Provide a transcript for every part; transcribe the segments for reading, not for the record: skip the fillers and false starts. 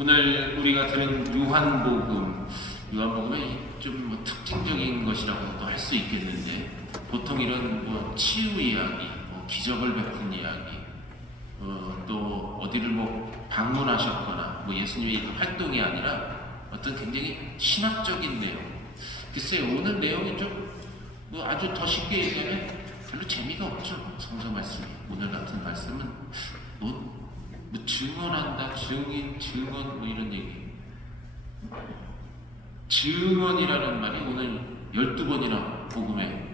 오늘 우리가 들은 요한복음의 좀 특징적인 것이라고도 할 수 있겠는데, 보통 이런 치유 이야기, 기적을 베푼 이야기, 또 어디를 방문하셨거나 예수님의 활동이 아니라 어떤 굉장히 신학적인 내용. 글쎄요, 오늘 내용이 좀 아주 더 쉽게 얘기하면 별로 재미가 없죠. 성서 말씀이. 오늘 같은 말씀은 증언한다, 증언 이런 얘기. 증언이라는 말이 오늘 12번이나 복음에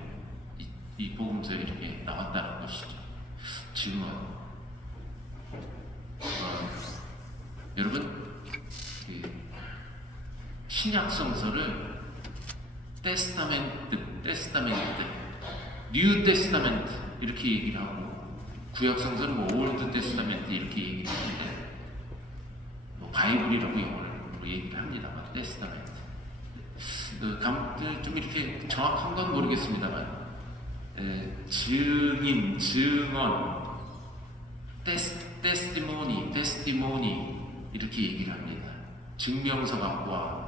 이 복음서에 이렇게 나왔다는 것이죠. 증언. 여러분, 신약 성서를 테스타멘트, 뉴 테스타멘트 이렇게 얘기를 하고, 구약 성서는 올드 테스타멘트 이렇게 얘기를 하는데, 바이블이라고 영어로 얘기를 합니다만, 테스타멘트. 좀 이렇게 정확한 건 모르겠습니다만, 증인, 증언, 테스티모니 이렇게 얘기를 합니다. 증명서 갖고 와.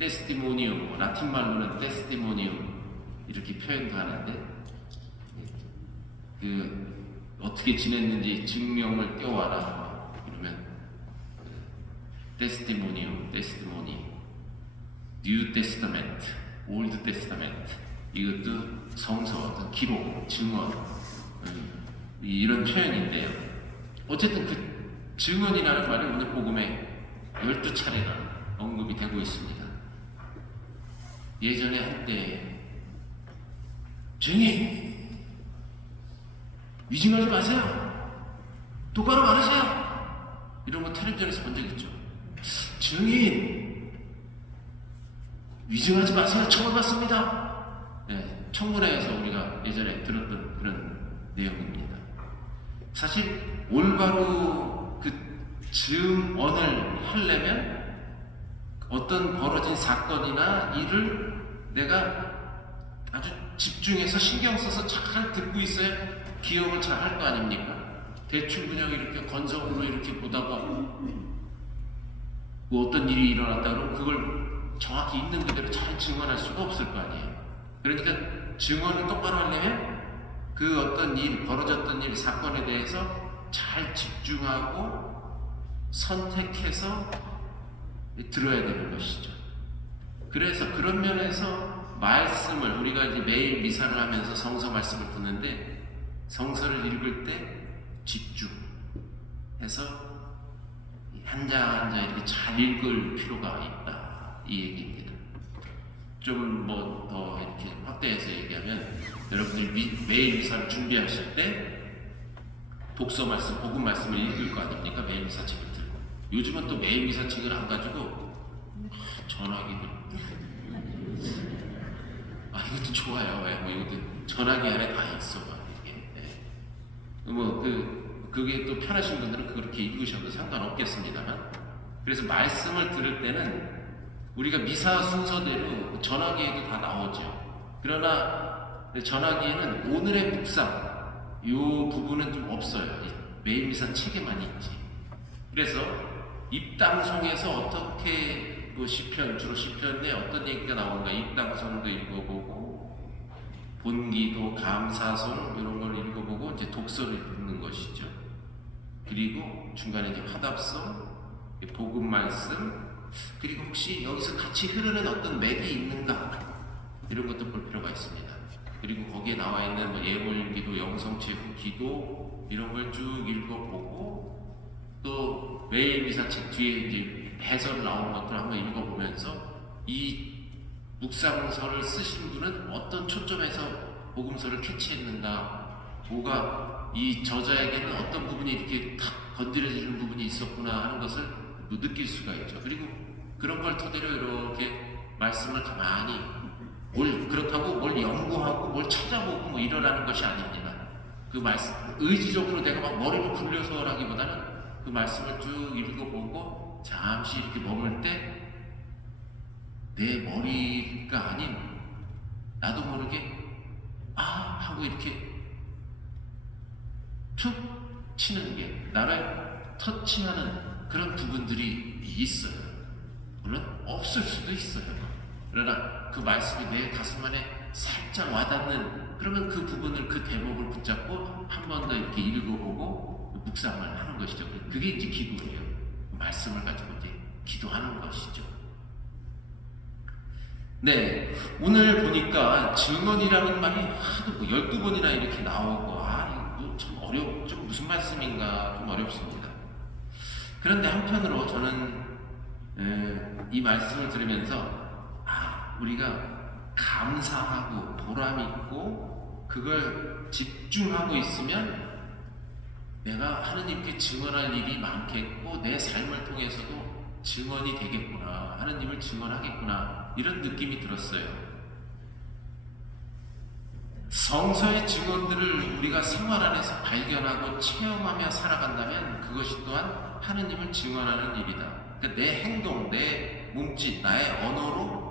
테스티모니움, 라틴 말로는 테스티모니움 이렇게 표현도 하는데, 어떻게 지냈는지 증명을 떼와라 그러면 테스티모니, 뉴 테스타멘트, 올드 테스타멘트, 이것도 성서, 어떤 기록, 증언, 이런 표현인데요. 어쨌든 그 증언이라는 말이 오늘 복음에 12차례나 언급이 되고 있습니다. 예전에 한때 증인, 위증하지 마세요, 똑바로 말하세요, 이런 거 텔레비전에서 본 적 있죠. 증인, 위증하지 마세요, 처벌받습니다. 청문회에서 우리가 예전에 들었던 그런 내용입니다. 사실 올바로 그 증언을 하려면 어떤 벌어진 사건이나 일을 내가 아주 집중해서 신경 써서 잘 듣고 있어야 기억을 잘 할 거 아닙니까? 대충 그냥 이렇게 건성으로 이렇게 보다가 어떤 일이 일어났다 그러면 그걸 정확히 있는 그대로 잘 증언할 수가 없을 거 아니에요. 그러니까 증언을 똑바로 하려면 그 어떤 일, 벌어졌던 일, 사건에 대해서 잘 집중하고 선택해서 들어야 되는 것이죠. 그래서 그런 면에서 말씀을, 우리가 이제 매일 미사를 하면서 성서 말씀을 듣는데, 성서를 읽을 때 집중해서 한자 한자 이렇게 잘 읽을 필요가 있다, 이 얘기입니다. 좀 더 이렇게 확대해서 얘기하면, 여러분이 매일 미사를 준비하실 때 독서 말씀, 복음 말씀을 읽을 거 아닙니까? 매일 미사책을 들고. 요즘은 또 매일 미사책을 안 가지고 전화기들, 이것도 좋아요. 이것도 전화기 안에 다 있어. 그게 또 편하신 분들은 그렇게 읽으셔도 상관없겠습니다만, 그래서 말씀을 들을 때는 우리가 미사 순서대로 전화기에도 다 나오죠. 그러나 전화기에는 오늘의 묵상, 이 부분은 좀 없어요. 매일 미사 책에만 있지. 그래서 입당송에서 어떻게 시편, 주로 시편에 어떤 얘기가 나오는가, 입당송도 읽어보고, 본기도, 감사송 이런 걸 읽어보고 이제 독서를 읽는 것이죠. 그리고 중간에 이제 화답송, 복음 말씀, 그리고 혹시 여기서 같이 흐르는 어떤 맥이 있는가, 이런 것도 볼 필요가 있습니다. 그리고 거기에 나와 있는 예물기도, 영성체후 기도 이런 걸 쭉 읽어보고, 또 매일 미사책 뒤에 이제 해설 나온 것들 한번 읽어보면서 이 묵상서를 쓰신 분은 어떤 초점에서 복음서를 캐치했는가, 뭐가 이 저자에게는 어떤 부분이 이렇게 탁 건드려지는 부분이 있었구나 하는 것을 느낄 수가 있죠. 그리고 그런 걸 토대로 이렇게 말씀을 가만히, 그렇다고 뭘 연구하고 뭘 찾아보고 이러라는 것이 아닙니다. 그 말씀, 의지적으로 내가 막 머리를 굴려서 하기보다는 그 말씀을 쭉 읽어보고 잠시 이렇게 머물 때 내 머리가 아닌 나도 모르게 하고 이렇게 툭 치는 게, 나를 터치하는 그런 부분들이 있어요. 물론 없을 수도 있어요. 그러나 그 말씀이 내 가슴 안에 살짝 와닿는, 그러면 그 부분을, 그 대목을 붙잡고 한 번 더 이렇게 읽어보고 묵상을 하는 것이죠. 그게 이제 기도예요. 말씀을 가지고 이제 기도하는 것이죠. 네, 오늘 보니까 증언이라는 말이 하도 12번이나 이렇게 나오고, 이거 참 좀 무슨 말씀인가 좀 어렵습니다. 그런데 한편으로 저는 이 말씀을 들으면서 우리가 감사하고 보람있고 그걸 집중하고 있으면 내가 하느님께 증언할 일이 많겠고 내 삶을 통해서도 증언이 되겠구나, 하느님을 증언하겠구나, 이런 느낌이 들었어요. 성서의 증언들을 우리가 생활 안에서 발견하고 체험하며 살아간다면 그것이 또한 하느님을 증언하는 일이다. 그러니까 내 행동, 내 몸짓, 나의 언어로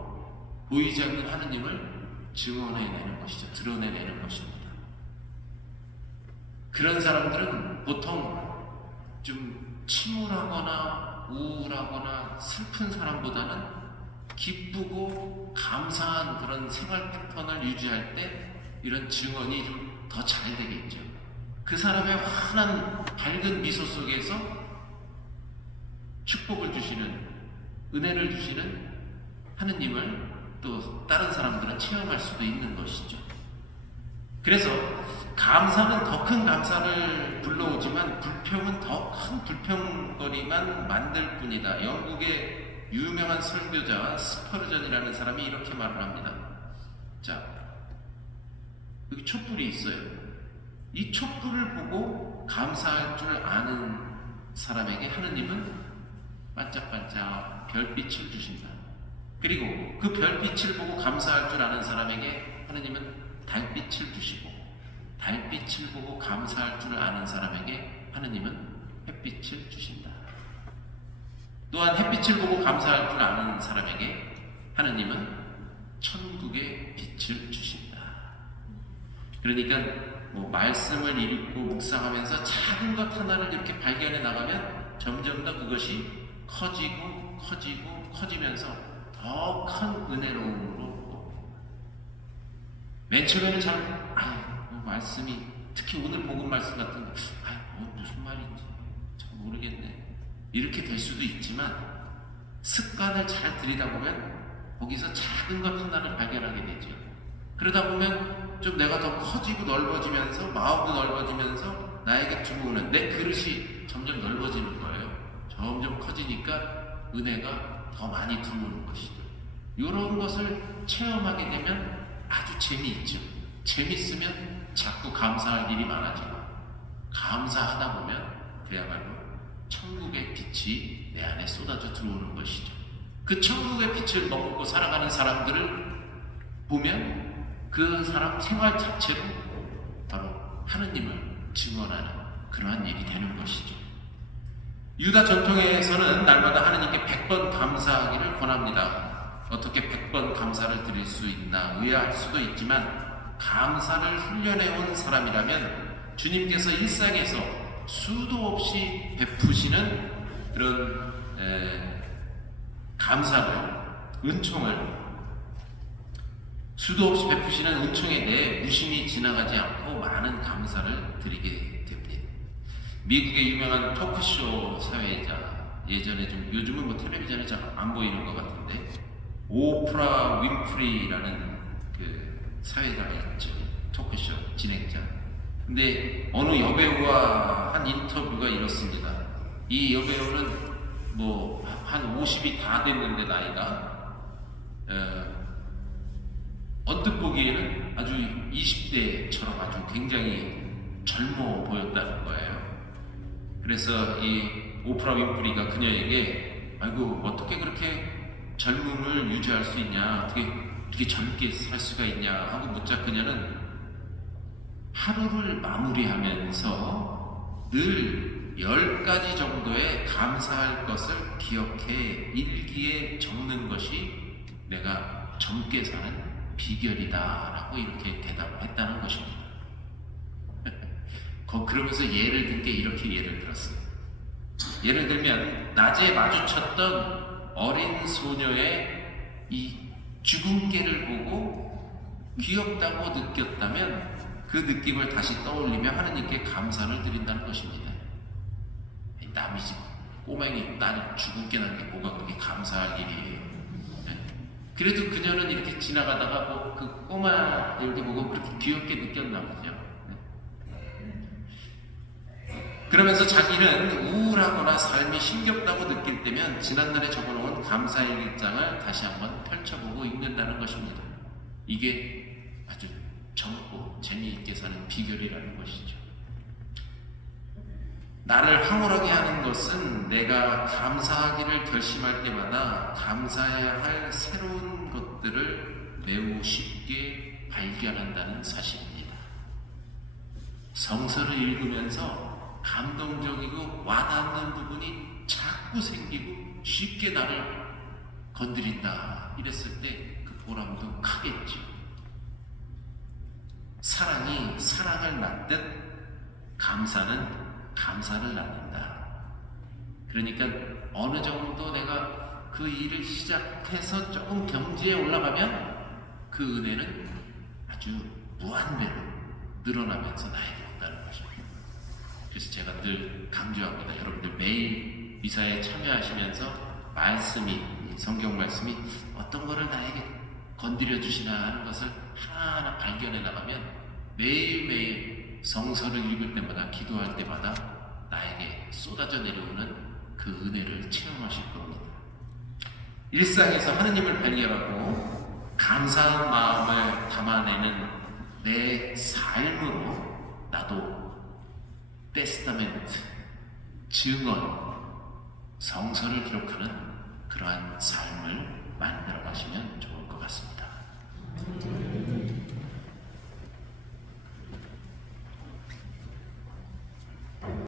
보이지 않는 하느님을 증언해내는 것이죠. 드러내내는 것입니다. 그런 사람들은 보통 좀 침울하거나 우울하거나 슬픈 사람보다는 기쁘고 감사한 그런 생활 패턴을 유지할 때 이런 증언이 좀 더 잘 되겠죠. 그 사람의 환한 밝은 미소 속에서 축복을 주시는, 은혜를 주시는 하느님을 또 다른 사람들은 체험할 수도 있는 것이죠. 그래서 감사는 더 큰 감사를 불러오지만 불평은 더 큰 불평거리만 만들 뿐이다. 영국의 유명한 설교자 스퍼르전이라는 사람이 이렇게 말을 합니다. 자, 여기 촛불이 있어요. 이 촛불을 보고 감사할 줄 아는 사람에게 하느님은 반짝반짝 별빛을 주신다. 그리고 그 별빛을 보고 감사할 줄 아는 사람에게 하느님은 달빛을 주시고, 달빛을 보고 감사할 줄 아는 사람에게 하느님은 햇빛을 주신다. 또한 햇빛을 보고 감사할 줄 아는 사람에게 하느님은 천국의 빛을 주신다. 그러니까 말씀을 읽고 묵상하면서 작은 것 하나를 이렇게 발견해 나가면 점점 더 그것이 커지면서 더 큰 은혜로움으로, 맨 처음에는 말씀이, 특히 오늘 복음 말씀 같은 거, 무슨 말인지 잘 모르겠네, 이렇게 될 수도 있지만 습관을 잘 들이다보면 거기서 작은 것 하나를 발견하게 되죠. 그러다 보면 좀 내가 더 커지고 넓어지면서, 마음도 넓어지면서 나에게 들어오는 내 그릇이 점점 넓어지는 거예요. 점점 커지니까 은혜가 더 많이 들어오는 것이죠. 이런 것을 체험하게 되면 아주 재미있죠. 재밌으면 자꾸 감사할 일이 많아지고, 감사하다 보면 그야말로 천국의 빛이 내 안에 쏟아져 들어오는 것이죠. 그 천국의 빛을 머금고 살아가는 사람들을 보면 그 사람 생활 자체로 바로 하느님을 증언하는 그러한 일이 되는 것이죠. 유다 전통에서는 날마다 하느님께 100번 감사하기를 권합니다. 어떻게 100번 감사를 드릴 수 있나 의아할 수도 있지만, 감사를 훈련해온 사람이라면 주님께서 일상에서 수도 없이 베푸시는 그런 감사를, 은총을, 수도 없이 베푸시는 은총에 대해 무심히 지나가지 않고 많은 감사를 드리게 됩니다. 미국의 유명한 토크쇼 사회자, 예전에 좀, 요즘은 텔레비전에 잘 안 보이는 것 같은데, 오프라 윈프리라는 그 사회자가 있죠. 토크쇼 진행자. 근데 어느 여배우와 한 인터뷰가 이렇습니다. 이 여배우는 한 50이 다 됐는데 나이가 언뜻 보기에는 아주 20대처럼 아주 굉장히 젊어 보였다는 거예요. 그래서 이 오프라 윈프리가 그녀에게 어떻게 그렇게 젊음을 유지할 수 있냐, 어떻게 젊게 살 수가 있냐 하고 묻자 그녀는 하루를 마무리하면서 늘 10가지 정도의 감사할 것을 기억해 일기에 적는 것이 내가 젊게 사는 비결이다 라고 이렇게 대답을 했다는 것입니다. 그러면서 예를 든 게 이렇게 예를 들었어요. 예를 들면 낮에 마주쳤던 어린 소녀의 이 주근깨를 보고 귀엽다고 느꼈다면 그 느낌을 다시 떠올리며 하느님께 감사를 드린다는 것입니다. 남의 집 꼬맹이 딸 주근깨 난 게 뭐가 그렇게 감사할 일이에요. 그래도 그녀는 이렇게 지나가다가 뭐 그 꼬마 이렇게 보고 그렇게 귀엽게 느꼈나 보죠. 그러면서 자기는 우울하거나 삶이 힘겹다고 느낄 때면 지난날에 적어놓은 감사의 일장을 다시 한번 펼쳐보고 읽는다는 것입니다. 이게 아주 젊고 재미있게 사는 비결이라는 것이죠. 나를 황홀하게 하는 것은 내가 감사하기를 결심할 때마다 감사해야 할 새로운 것들을 매우 쉽게 발견한다는 사실입니다. 성서를 읽으면서 감동적이고 와닿는 부분이 자꾸 생기고 쉽게 나를 건드린다 이랬을 때 그 보람도 크겠죠. 사랑이 사랑을 낳듯 감사는 감사를 낳는다. 그러니까 어느 정도 내가 그 일을 시작해서 조금 경지에 올라가면 그 은혜는 아주 무한대로 늘어나면서 나에게 온다는 것입니다. 그래서 제가 늘 강조합니다. 여러분들 매일 미사에 참여하시면서 말씀이, 성경 말씀이 어떤 거를 나에게 건드려 주시나 하는 것을 하나하나 발견해 나가면 매일매일 성서를 읽을 때마다 기도할 때마다 나에게 쏟아져 내려오는 그 은혜를 체험하실 겁니다. 일상에서 하느님을 발견하고 감사한 마음을 담아내는 내 삶으로 나도 테스타멘트, 증언, 성서를 기록하는 그러한 삶을 만들어 가시면 좋을 것 같습니다.